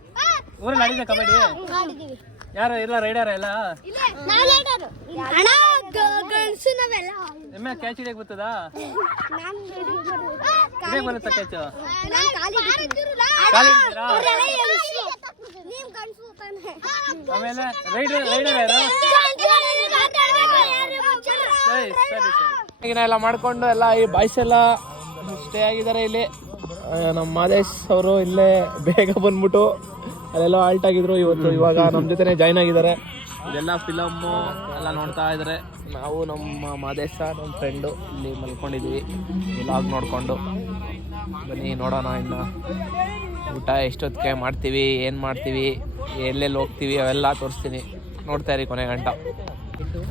ಊರಲ್ಲಿ ಆಡಿದ ಕಬಡ್ಡಿ? ಯಾರ ಎಲ್ಲ ರೈಡರ್ ಎಲ್ಲ? ಎಮ್ಮೆ ಕ್ಯಾಚ್ ಹಿಡಿಯಕ್ ಬರ್ತದಾ? ಹಿಡಿಯಕ್ ಬರುತ್ತಾ ಕ್ಯಾಚ್? ಆಮೇಲೆ ರೈಡರ್ ಯಾರು? ಸರಿ ಸರಿ ಸರಿ. ಎಲ್ಲ ಮಾಡ್ಕೊಂಡು ಎಲ್ಲ ಈ ಬಾಯ್ಸ್ ಎಲ್ಲ ಸ್ಟೇ ಆಗಿದ್ದಾರೆ ಇಲ್ಲಿ. ನಮ್ಮ ಮಾದೇಶ್ ಅವರು ಇಲ್ಲೇ ಬೇಗ ಬಂದ್ಬಿಟ್ಟು ಅಲ್ಲೆಲ್ಲ ಆಲ್ಟ್ ಆಗಿದ್ರು. ಇವಾಗ ನಮ್ಮ ಜೊತೆನೆ ಜಾಯ್ನ್ ಆಗಿದ್ದಾರೆ. ಇದೆಲ್ಲ ಫಿಲಮ್ಮು ಎಲ್ಲ ನೋಡ್ತಾ ಇದ್ದಾರೆ. ನಾವು ನಮ್ಮ ಮಾದೇಶ ನಮ್ಮ ಫ್ರೆಂಡು ಇಲ್ಲಿ ಮಲ್ಕೊಂಡಿದ್ದೀವಿ ವ್ಲಾಗ್ ನೋಡಿಕೊಂಡು. ಬನ್ನಿ ನೋಡೋಣ ಇನ್ನು ಊಟ ಎಷ್ಟೊತ್ತಿಗೆ ಮಾಡ್ತೀವಿ, ಏನು ಮಾಡ್ತೀವಿ, ಎಲ್ಲೆಲ್ಲಿ ಹೋಗ್ತೀವಿ ಅವೆಲ್ಲ ತೋರಿಸ್ತೀನಿ. ನೋಡ್ತಾ ಇರಿ ಕೊನೆ ಗಂಟ.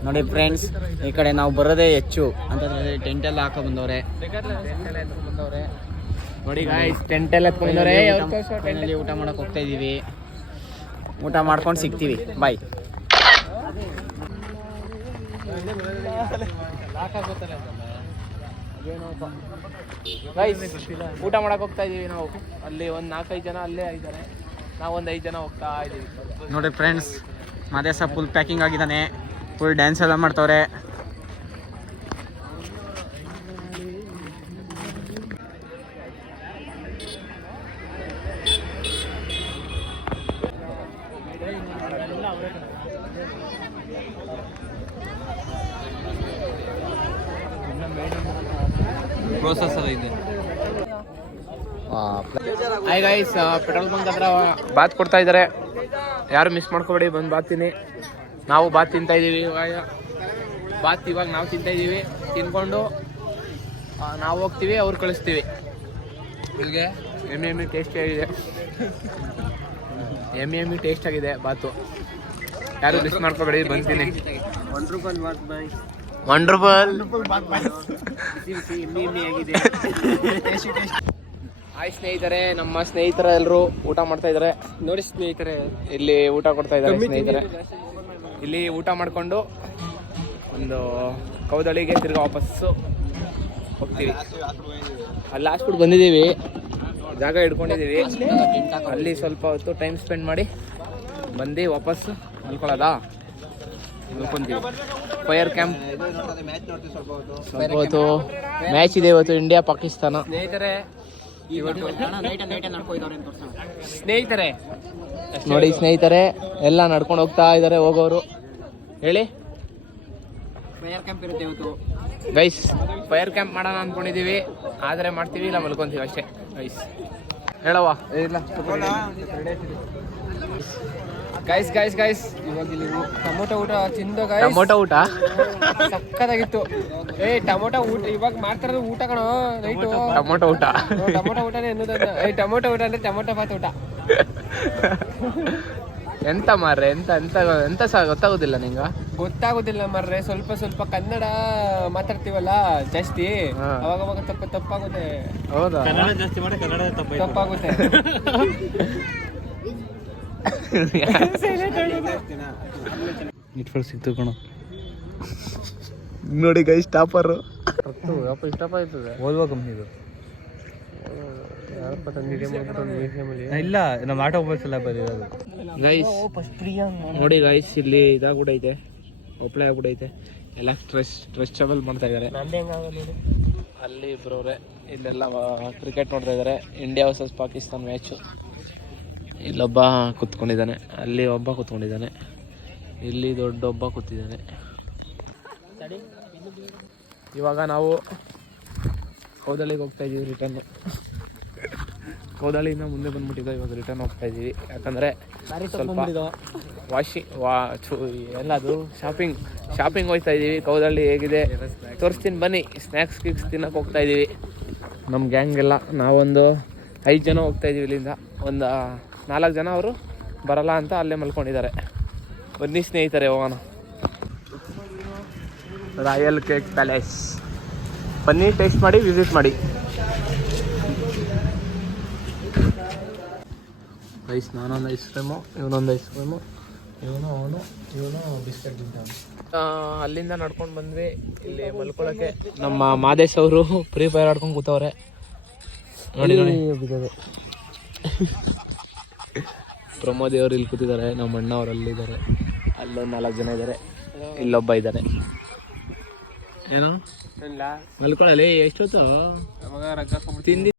ನೋಡಿ ಫ್ರೆಂಡ್ಸ್, ಈ ಕಡೆ ನಾವು ಬರೋದೇ ಹೆಚ್ಚು ಅಂತಂದ್ರೆ ಟೆಂಟ್ ಎಲ್ಲ ಹಾಕೋ ಬಂದವ್ರೆ. ನೋಡಿ ಗಾಯ್ಸ್, ಟೆಂಟ್ ಎಲ್ಲ ಎತ್ಕೊಂಡಿದ್ದಾರೆ. ಊಟ ಮಾಡಕ್ ಹೋಗ್ತಾ ಇದೀವಿ. ಊಟ ಮಾಡ್ಕೊಂಡು ಸಿಗ್ತೀವಿ. ಬಾಯ್. ಊಟ ಮಾಡಕ್ ಹೋಗ್ತಾ ಇದೀವಿ ನಾವು. ಅಲ್ಲಿ ಒಂದು 4-5 ಜನ ಅಲ್ಲೇ ಇದ್ದಾರೆ. ನಾವೊಂದು 5 ಜನ ಹೋಗ್ತಾ ಇದೀವಿ. ನೋಡಿ ಫ್ರೆಂಡ್ಸ್, ಮಾದೇಶ ಫುಲ್ ಪ್ಯಾಕಿಂಗ್ ಆಗಿದ್ದಾನೆ. ಫುಲ್ ಡ್ಯಾನ್ಸ್ ಎಲ್ಲ ಮಾಡ್ತವ್ರೆ. ಪ್ರೋಸೆಸರ್ ಇದೆ. ಹಾಯ್ ಗೈಸ್, ಪೆಟ್ರೋಲ್ ಬಂಕ್ ಹತ್ರ ಬಾತ್ ಕೊಡ್ತಾ ಇದ್ದಾರೆ. ಯಾರು ಮಿಸ್ ಮಾಡ್ಕೊಬೇಡಿ, ಬಂದು ಬಾತ್ ತಿನ್ನಿ. ನಾವು ಬಾತ್ ತಿಂತಾ ಇದ್ದೀವಿ ಇವಾಗ ನಾವು ತಿಂತಾ ಇದ್ದೀವಿ. ತಿನ್ಕೊಂಡು ನಾವು ಹೋಗ್ತೀವಿ, ಅವ್ರು ಕಳಿಸ್ತೀವಿ. ಇಲ್ಲಿಗೆ ಎಮ್ಮಿ ಟೇಸ್ಟ್ ಆಗಿದೆ. ಎಮ್ಮಿ ಟೇಸ್ಟ್ ಆಗಿದೆ ಬಾತು. ಯಾರು ಮಿಸ್ ಮಾಡ್ಕೊಬೇಡಿ, ಬಂತೀನಿ. ವಂಡರ್ಫುಲ್ ಹಾಯ್ ಸ್ನೇಹಿತರೆ, ನಮ್ಮ ಸ್ನೇಹಿತರ ಎಲ್ಲರೂ ಊಟ ಮಾಡ್ತಾ ಇದ್ದಾರೆ. ನೋಡಿ ಸ್ನೇಹಿತರೆ, ಇಲ್ಲಿ ಊಟ ಕೊಡ್ತಾ ಇದ್ದಾರೆ ಸ್ನೇಹಿತರೆ. ಇಲ್ಲಿ ಊಟ ಮಾಡಿಕೊಂಡು ಒಂದು ಕೌದಳಿಗೆ ತಿರ್ಗಿ ವಾಪಸ್ಸು ಹೋಗ್ತೀವಿ. ಅಲ್ಲಿ ಹಾಸ್ಬಿಟ್ಟು ಬಂದಿದ್ದೀವಿ, ಜಾಗ ಹಿಡ್ಕೊಂಡಿದ್ದೀವಿ. ಅಲ್ಲಿ ಸ್ವಲ್ಪ ಹೊತ್ತು ಟೈಮ್ ಸ್ಪೆಂಡ್ ಮಾಡಿ ಬಂದು ವಾಪಸ್ಸು ಮಲ್ಕೊಳ್ಳೋದಾ? ಮಲ್ಕೊಂತೀವಿ. ಫೈರ್ ಕ್ಯಾಂಪ್ ಸ್ವಲ್ಪ ಹೊತ್ತು ಮ್ಯಾಚ್ ಇದೆ ಇವತ್ತು, ಇಂಡಿಯಾ ಪಾಕಿಸ್ತಾನ. ಸ್ನೇಹಿತರೆ ನೋಡಿ ಸ್ನೇಹಿತರೆ, ಎಲ್ಲ ನಡ್ಕೊಂಡು ಹೋಗ್ತಾ ಇದ್ದಾರೆ ಹೋಗೋರು. ಹೇಳಿ ಫೈರ್ ಕ್ಯಾಂಪ್ ಇರುತ್ತೆ ಇವತ್ತು ಗೈಸ್. ಫೈರ್ ಕ್ಯಾಂಪ್ ಮಾಡೋಣ ಅಂದ್ಕೊಂಡಿದ್ದೀವಿ, ಆದರೆ ಮಾಡ್ತೀವಿ ಇಲ್ಲ ಮಲ್ಕೊಂತೀವಿ ಅಷ್ಟೇ ಗೈಸ್. ಹೇಳವ್ವ. ಗೈಸ್ ಗೈಸ್ ಗೈಸ್, ಇವಾಗ ಇಲ್ಲಿ ಟೊಮೊಟೊ ಊಟ ತಿಂದು ಟೊಮೊಟೊ ಊಟ ಸಕ್ಕತ್ತಾಗಿತ್ತು. ಟೊಮೊಟೊ ಊಟ ಇವಾಗ ಮಾಡ್ತಾರ ಊಟ ಕಣೋ ನೈಟು. ಟೊಮೊಟೊ ಊಟ ಟೊಮೊಟೊ ಊಟನೇ ಅನ್ನೋದನ್ನ. ಟೊಮೊಟೊ ಊಟ ಅಂದ್ರೆ ಟೊಮೊಟೊ ಬಾತ್ ಊಟ. ಎಂತ ಮಾರ್ರೆ ಎಂತ ಎಂತ ಎಂತ ಸಹ ಗೊತ್ತಾಗೋದಿಲ್ಲ ನಿಂಗ? ಗೊತ್ತಾಗೋದಿಲ್ಲ ಮರ್ರೆ, ಸ್ವಲ್ಪ ಸ್ವಲ್ಪ ಕನ್ನಡ ಮಾತಾಡ್ತೀವಲ್ಲ ಜಾಸ್ತಿ, ಹಾ. ಅವಾಗ ತಪ್ಪಾಗುತ್ತೆ. ಹೌದಾ? ಕನ್ನಡ ಜಾಸ್ತಿ ಮಾಡಿ ಕನ್ನಡ ತಪ್ಪಾಗುತ್ತೆ. ನೆಟ್ವರ್ಕ್ ಸಿಕ್ತು ಕಣ. ನೋಡಿ ಗೈಸ್ ಟಾಪರ್ ಅಪ್ಪ ಇಷ್ಟಪ್ಪ ಆಯ್ತದೆ. ಓಲ್ವಾ ಕಂಪ್ನಿದು. ಯಾರಪ್ಪ ತಂದಿದೆ ಮ್ಯೂಸಿಯಮಲ್ಲಿ? ಇಲ್ಲ, ನಮ್ಮ ಆಟೋಮೊಬೈಲ್ಸ್ ಎಲ್ಲ ಬಂದಿರೋದು. ಗೈಸ್ ನೋಡಿ ಗೈಸ್, ಇಲ್ಲಿ ಇದಾಗ್ಬಿಟ್ಟೈತೆ, ಒಪ್ಳೆ ಆಗ್ಬಿಟ್ಟೈತೆ, ಎಲ್ಲ ಸ್ಟ್ರೆಚಬಲ್ ಮಾಡ್ತಾ ಇದ್ದಾರೆ. ನಂದೇ ಹೆಂಗಾಗ ನೋಡಿ. ಅಲ್ಲಿ ಇಬ್ಬರವ್ರೆ, ಇಲ್ಲೆಲ್ಲ ಕ್ರಿಕೆಟ್ ನೋಡ್ತಾ ಇದ್ದಾರೆ. India versus Pakistan match. ಇಲ್ಲೊಬ್ಬ ಕೂತ್ಕೊಂಡಿದ್ದಾನೆ, ಅಲ್ಲಿ ಒಬ್ಬ ಕೂತ್ಕೊಂಡಿದ್ದಾನೆ, ಇಲ್ಲಿ ದೊಡ್ಡೊಬ್ಬ ಕೂತಿದ್ದಾನೆ. ಇವಾಗ ನಾವು ಕೌದಳ್ಳಿಗೆ ಹೋಗ್ತಾ ಇದ್ದೀವಿ ರಿಟರ್ನ್. ಕೌದಳ್ಳಿಯಿಂದ ಮುಂದೆ ಬಂದ್ಬಿಟ್ಟಿದ್ದೆ, ಇವಾಗ ರಿಟರ್ನ್ ಹೋಗ್ತಾ ಇದ್ದೀವಿ. ಯಾಕಂದರೆ ಸ್ವಲ್ಪ ಎಲ್ಲದು ಶಾಪಿಂಗ್ ಹೋಗ್ತಾ ಇದ್ದೀವಿ. ಕೌದಳ್ಳಿ ಹೇಗಿದೆ ತೋರಿಸ್ತೀನಿ ಬನ್ನಿ. ಸ್ನ್ಯಾಕ್ಸ್ ತಿನ್ನಕ್ಕೆ ಹೋಗ್ತಾ ಇದ್ದೀವಿ ನಮ್ಮ ಗ್ಯಾಂಗ್ ಎಲ್ಲ. ನಾವೊಂದು 5 ಜನ ಹೋಗ್ತಾ ಇದ್ದೀವಿ ಇಲ್ಲಿಂದ. ಒಂದು 4 ಜನ ಅವರು ಬರಲ್ಲ ಅಂತ ಅಲ್ಲೇ ಮಲ್ಕೊಂಡಿದ್ದಾರೆ. ಬನ್ನಿ ಸ್ನೇಹಿತರೆ, ಹೋಗೋಣ. ರಾಯಲ್ ಕೇಕ್ ಪ್ಯಾಲೇಸ್ ಬನ್ನಿ, ಟೇಸ್ಟ್ ಮಾಡಿ, ವಿಸಿಟ್ ಮಾಡಿ. ರೈಸ್, ನಾನೊಂದು ಐಸ್ ಕ್ರೀಮು, ಇವನೊಂದು ಐಸ್ ಕ್ರೀಮು, ಇವನು ಬಿಸ್ಕೆಟ್ ತಿಂತಾನೆ. ಅಲ್ಲಿಂದ ನಡ್ಕೊಂಡು ಬಂದ್ವಿ ಇಲ್ಲಿ ಮಲ್ಕೊಳ್ಳೋಕ್ಕೆ. ನಮ್ಮ ಮಾದೇಶ್ ಅವರು ಫ್ರೀ ಫೈರ್ ಆಡ್ಕೊಂಡು ಕೂತವ್ರೆ. ನೋಡಿ ಪ್ರಮೋದಿ ಅವರು ಇಲ್ಲಿ ಕೂತಿದ್ದಾರೆ, ನಮ್ಮ ಅಣ್ಣ ಅವರು ಅಲ್ಲಿದ್ದಾರೆ, ಅಲ್ಲೊಂದು 4 ಜನ ಇದ್ದಾರೆ, ಇಲ್ಲೊಬ್ಬ ಇದ್ದಾರೆ. ಏನೋ ಮಲ್ಕೊಳ್ಳಲಿ, ಎಷ್ಟೊತ್ತು ಅವಾಗ ರಜಾ ತಿಂದಿ